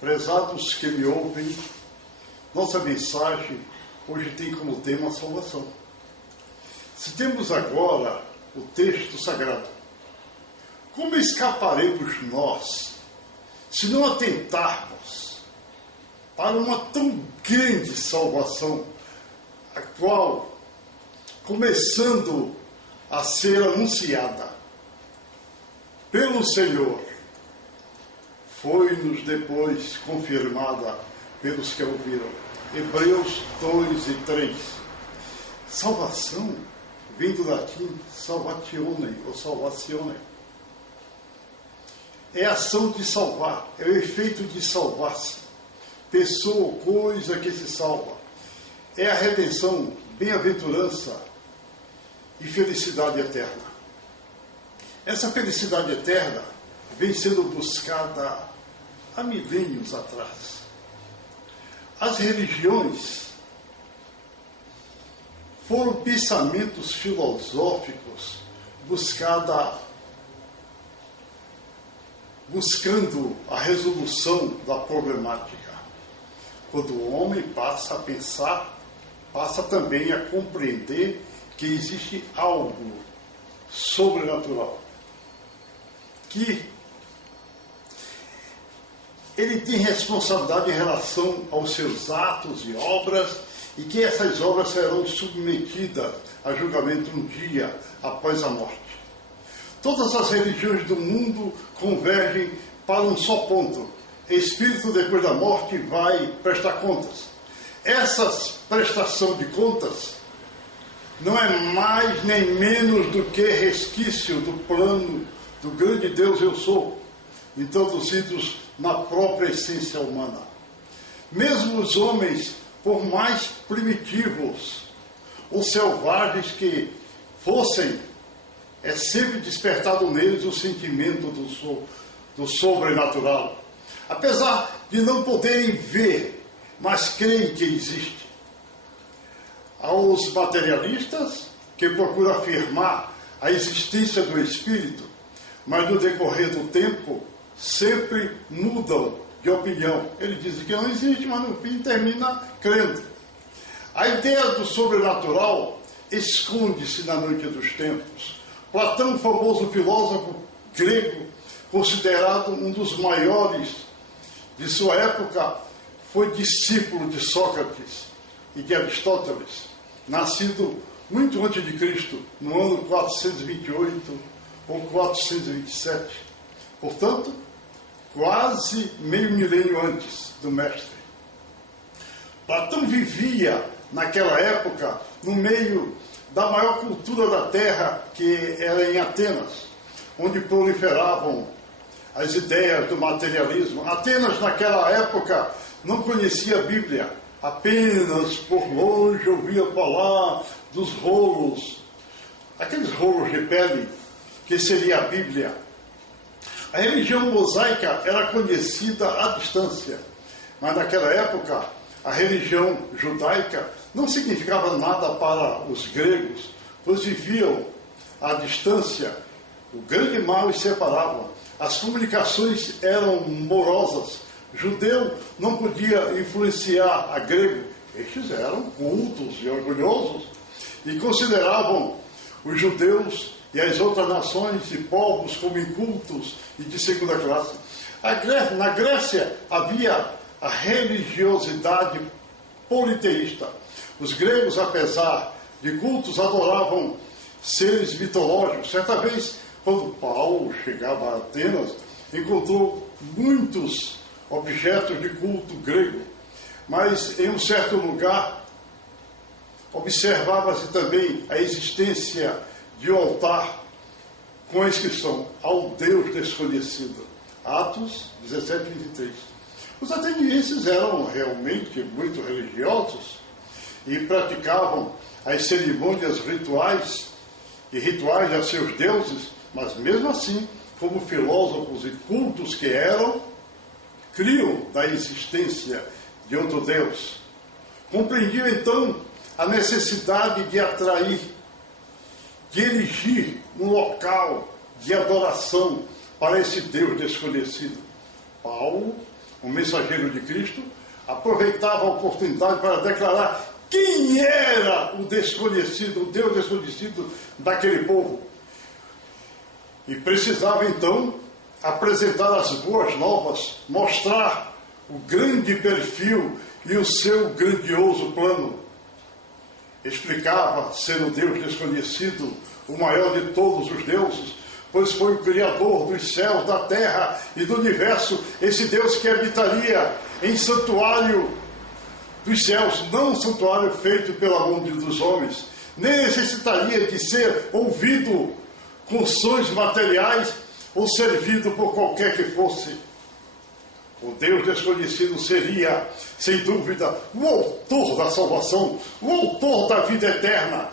Prezados que me ouvem, nossa mensagem hoje tem como tema a salvação. Se temos agora o texto sagrado, como escaparemos nós se não atentarmos para uma tão grande salvação, a qual, começando a ser anunciada pelo Senhor, foi-nos depois confirmada pelos que ouviram. Hebreus 2 e 3. Salvação vem do latim salvatione ou salvazione. É a ação de salvar, é o efeito de salvar-se. Pessoa ou coisa que se salva. É a redenção, bem-aventurança e felicidade eterna. Essa felicidade eterna vem sendo buscada há milênios atrás. As religiões foram pensamentos filosóficos buscando a resolução da problemática. Quando o homem passa a pensar, passa também a compreender que existe algo sobrenatural, que ele tem responsabilidade em relação aos seus atos e obras, e que essas obras serão submetidas a julgamento um dia após a morte. Todas as religiões do mundo convergem para um só ponto: espírito depois da morte vai prestar contas. Essa prestação de contas não é mais nem menos do que resquício do plano do grande Deus Eu Sou, introduzidos na própria essência humana. Mesmo os homens, por mais primitivos ou selvagens que fossem, é sempre despertado neles o sentimento do sobrenatural. Apesar de não poderem ver, mas creem que existe. Aos materialistas, que procuram afirmar a existência do Espírito, mas no decorrer do tempo sempre mudam de opinião. Ele diz que não existe, mas no fim termina crendo. A ideia do sobrenatural esconde-se na noite dos tempos. Platão, famoso filósofo grego, considerado um dos maiores de sua época, foi discípulo de Sócrates e de Aristóteles, nascido muito antes de Cristo, no ano 428 ou 427. Portanto, quase meio milênio antes do mestre. Platão vivia, naquela época, no meio da maior cultura da Terra, que era em Atenas, onde proliferavam as ideias do materialismo. Atenas, naquela época, não conhecia a Bíblia, apenas por longe ouvia falar dos rolos, aqueles rolos de pele, que seria a Bíblia. A religião mosaica era conhecida à distância, mas naquela época a religião judaica não significava nada para os gregos, pois viviam à distância. O grande mal os separava. As comunicações eram morosas. Judeu não podia influenciar a grego. Estes eram cultos e orgulhosos e consideravam os judeus e as outras nações e povos como incultos e de segunda classe. Na Grécia havia a religiosidade politeísta. Os gregos, apesar de cultos, adoravam seres mitológicos. Certa vez, quando Paulo chegava a Atenas, encontrou muitos objetos de culto grego, mas em um certo lugar observava-se também a existência de um altar com a inscrição ao Deus desconhecido. Atos 17, 23. Os atenienses eram realmente muito religiosos e praticavam as cerimônias rituais a seus deuses, mas mesmo assim, como filósofos e cultos que eram, criam da existência de outro Deus. Compreendiam então a necessidade de atrair, de erigir um local de adoração para esse Deus desconhecido. Paulo um mensageiro de Cristo, aproveitava a oportunidade para declarar quem era o desconhecido, o Deus desconhecido daquele povo. E precisava então apresentar as boas novas, mostrar o grande perfil e o seu grandioso plano. Explicava ser o Deus desconhecido, o maior de todos os deuses, pois foi o Criador dos céus, da terra e do universo, esse Deus que habitaria em santuário dos céus, não um santuário feito pela mão dos homens, nem necessitaria de ser ouvido com sons materiais ou servido por qualquer que fosse. O Deus desconhecido seria, sem dúvida, o autor da salvação, o autor da vida eterna,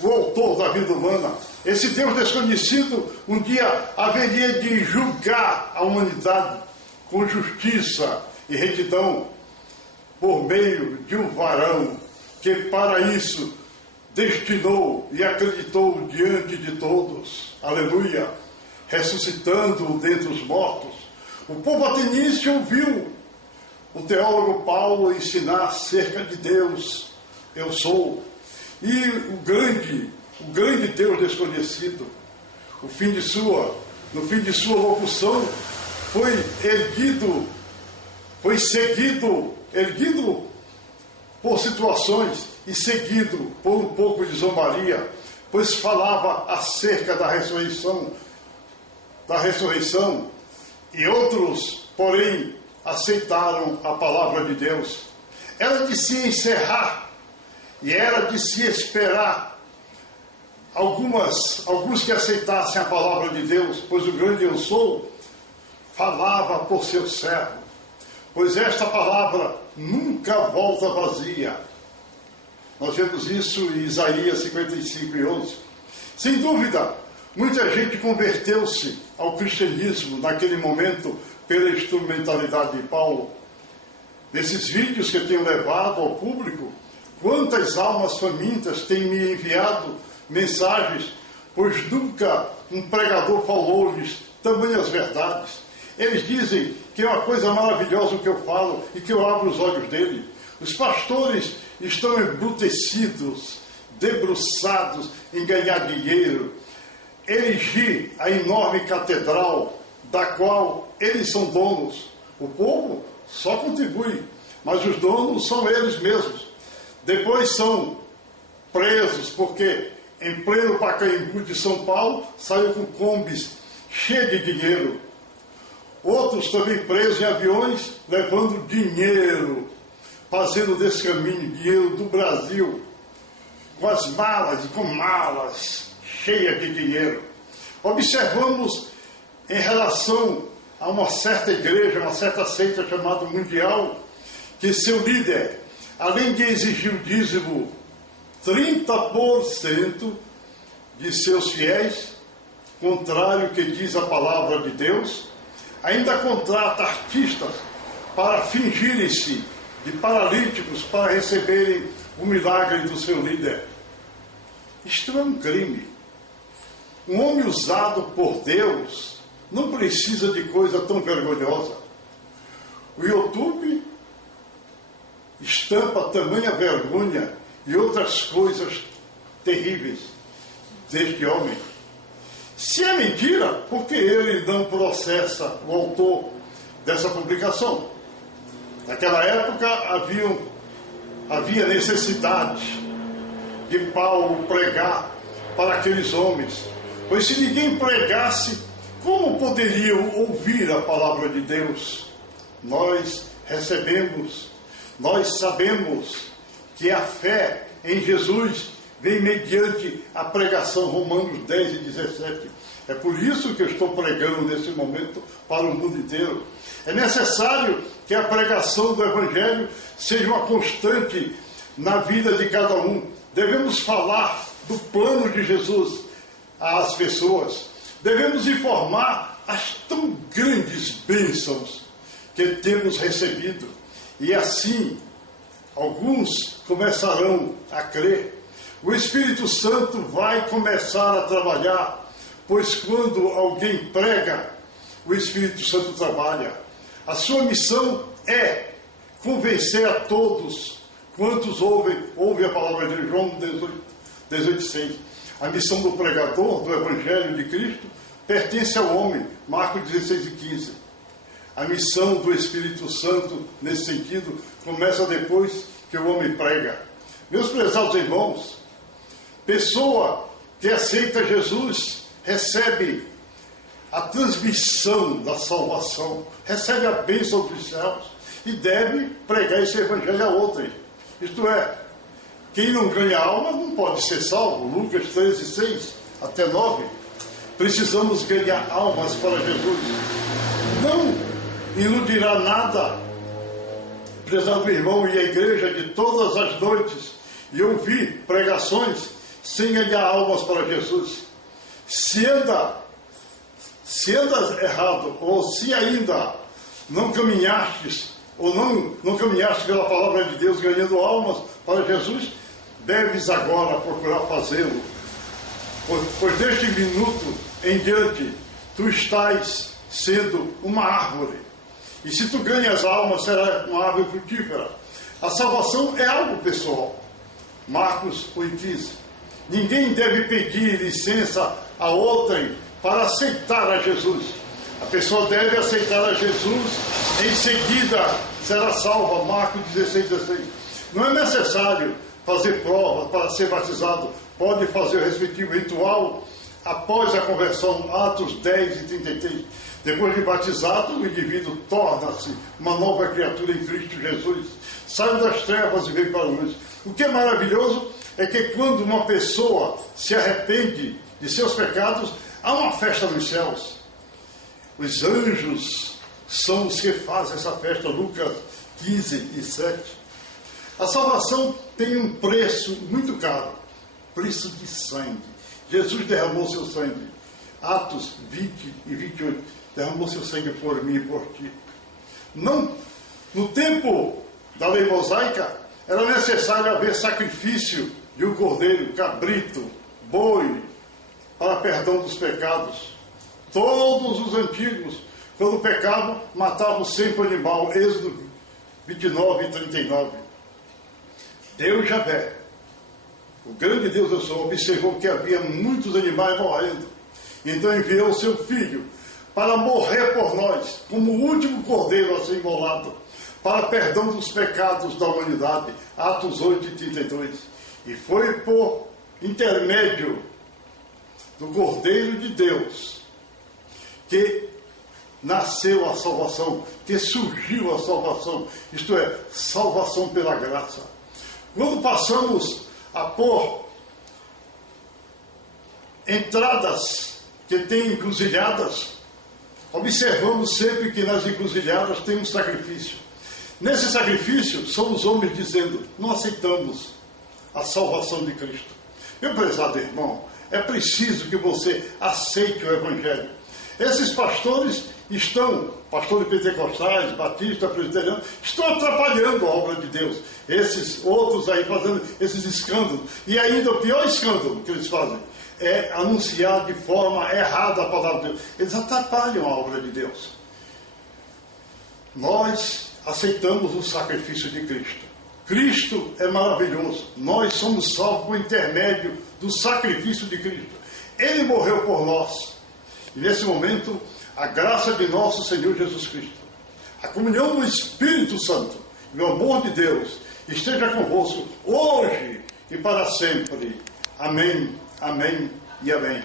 o autor da vida humana. Esse Deus desconhecido um dia haveria de julgar a humanidade com justiça e retidão por meio de um varão que para isso destinou e acreditou diante de todos. Aleluia! Ressuscitando dentre os mortos. O povo ateniense ouviu o teólogo Paulo ensinar acerca de Deus. Eu sou. E o grande Deus desconhecido, no fim de sua locução, foi erguido por situações e seguido por um pouco de zombaria, pois falava acerca da ressurreição, e outros, porém, aceitaram a palavra de Deus. Era de se encerrar e era de se esperar alguns que aceitassem a palavra de Deus, pois o grande eu sou falava por seu servo, pois esta palavra nunca volta vazia. Nós vemos isso em Isaías 55:11. Sem dúvida, muita gente converteu-se ao cristianismo naquele momento pela instrumentalidade de Paulo. Nesses vídeos que eu tenho levado ao público, quantas almas famintas têm me enviado mensagens, pois nunca um pregador falou-lhes tamanhas verdades. Eles dizem que é uma coisa maravilhosa o que eu falo e que eu abro os olhos dele. Os pastores estão embrutecidos, debruçados em ganhar dinheiro, erigir a enorme catedral da qual eles são donos. O povo só contribui, mas os donos são eles mesmos. Depois são presos porque em pleno Pacaembu de São Paulo saiu com combis cheios de dinheiro. Outros também presos em aviões levando dinheiro, fazendo desse caminho dinheiro do Brasil com as malas e com malas cheias de dinheiro. Observamos em relação a uma certa igreja, uma certa seita chamada Mundial, que seu líder, além de exigir o dízimo 30% de seus fiéis, contrário ao que diz a palavra de Deus, ainda contrata artistas para fingirem-se de paralíticos para receberem o milagre do seu líder. Isto é um crime. Um homem usado por Deus não precisa de coisa tão vergonhosa. O YouTube estampa tamanha vergonha e outras coisas terríveis deste homem. Se é mentira, por que ele não processa o autor dessa publicação? Naquela época havia necessidade de Paulo pregar para aqueles homens, pois se ninguém pregasse, como poderiam ouvir a palavra de Deus? Nós sabemos que a fé em Jesus vem mediante a pregação, Romanos 10 e 17. É por isso que eu estou pregando nesse momento para o mundo inteiro. É necessário que a pregação do Evangelho seja uma constante na vida de cada um. Devemos falar do plano de Jesus às pessoas. Devemos informar as tão grandes bênçãos que temos recebido. E assim, alguns começarão a crer. O Espírito Santo vai começar a trabalhar, pois quando alguém prega, o Espírito Santo trabalha. A sua missão é convencer a todos quantos ouvem a palavra de João 18,6. A missão do pregador do Evangelho de Cristo pertence ao homem, Marcos 16,15. A missão do Espírito Santo, nesse sentido, começa depois que o homem prega. Meus prezados irmãos, pessoa que aceita Jesus recebe a transmissão da salvação, recebe a bênção dos céus e deve pregar esse evangelho a outrem. Isto é, quem não ganha alma não pode ser salvo. Lucas 13:6 até 9. Precisamos ganhar almas para Jesus. Não iludirá nada, prezado irmão, e a igreja de todas as noites e ouvir pregações sem ganhar almas para Jesus. Se anda errado, ou se ainda não caminhastes, ou não caminhaste pela palavra de Deus ganhando almas para Jesus, deves agora procurar fazê-lo. Pois deste minuto em diante, tu estás sendo uma árvore. E se tu ganhas almas, será uma árvore frutífera. A salvação é algo pessoal. Marcos 8,15. Ninguém deve pedir licença a outrem para aceitar a Jesus. A pessoa deve aceitar a Jesus, em seguida será salva. Marcos 16,16. Não é necessário fazer prova para ser batizado. Pode fazer o respectivo ritual após a conversão, Atos 10:33. Depois de batizado, o indivíduo torna-se uma nova criatura em Cristo Jesus. Sai das trevas e vem para a luz. O que é maravilhoso é que quando uma pessoa se arrepende de seus pecados, há uma festa nos céus. Os anjos são os que fazem essa festa, Lucas 15:7. A salvação tem um preço muito caro, preço de sangue. Jesus derramou seu sangue. Atos 20:28. Derramou seu sangue por mim e por ti. Não, no tempo da lei mosaica, era necessário haver sacrifício de um cordeiro, cabrito, boi, para perdão dos pecados. Todos os antigos, quando pecavam, matavam sempre o animal. Êxodo 29:39. Deus Javé, o grande Deus eu sou, observou que havia muitos animais morrendo. Então enviou o seu filho para morrer por nós, como o último cordeiro a ser imolado, para perdão dos pecados da humanidade. Atos 8:32. E foi por intermédio do Cordeiro de Deus que nasceu a salvação, que surgiu a salvação, isto é, salvação pela graça. Quando passamos a pôr entradas que têm encruzilhadas, observamos sempre que nas encruzilhadas tem um sacrifício. Nesse sacrifício, são os homens dizendo: não aceitamos a salvação de Cristo. Meu prezado irmão, é preciso que você aceite o Evangelho. Esses pastores pastores pentecostais, batistas, presbiterianos, estão atrapalhando a obra de Deus. Esses outros aí fazendo esses escândalos. E ainda o pior escândalo que eles fazem é anunciar de forma errada a palavra de Deus. Eles atrapalham a obra de Deus. Nós aceitamos o sacrifício de Cristo. Cristo é maravilhoso. Nós somos salvos por intermédio do sacrifício de Cristo. Ele morreu por nós. E nesse momento, a graça de nosso Senhor Jesus Cristo, a comunhão do Espírito Santo e o amor de Deus esteja convosco hoje e para sempre. Amém, amém e amém.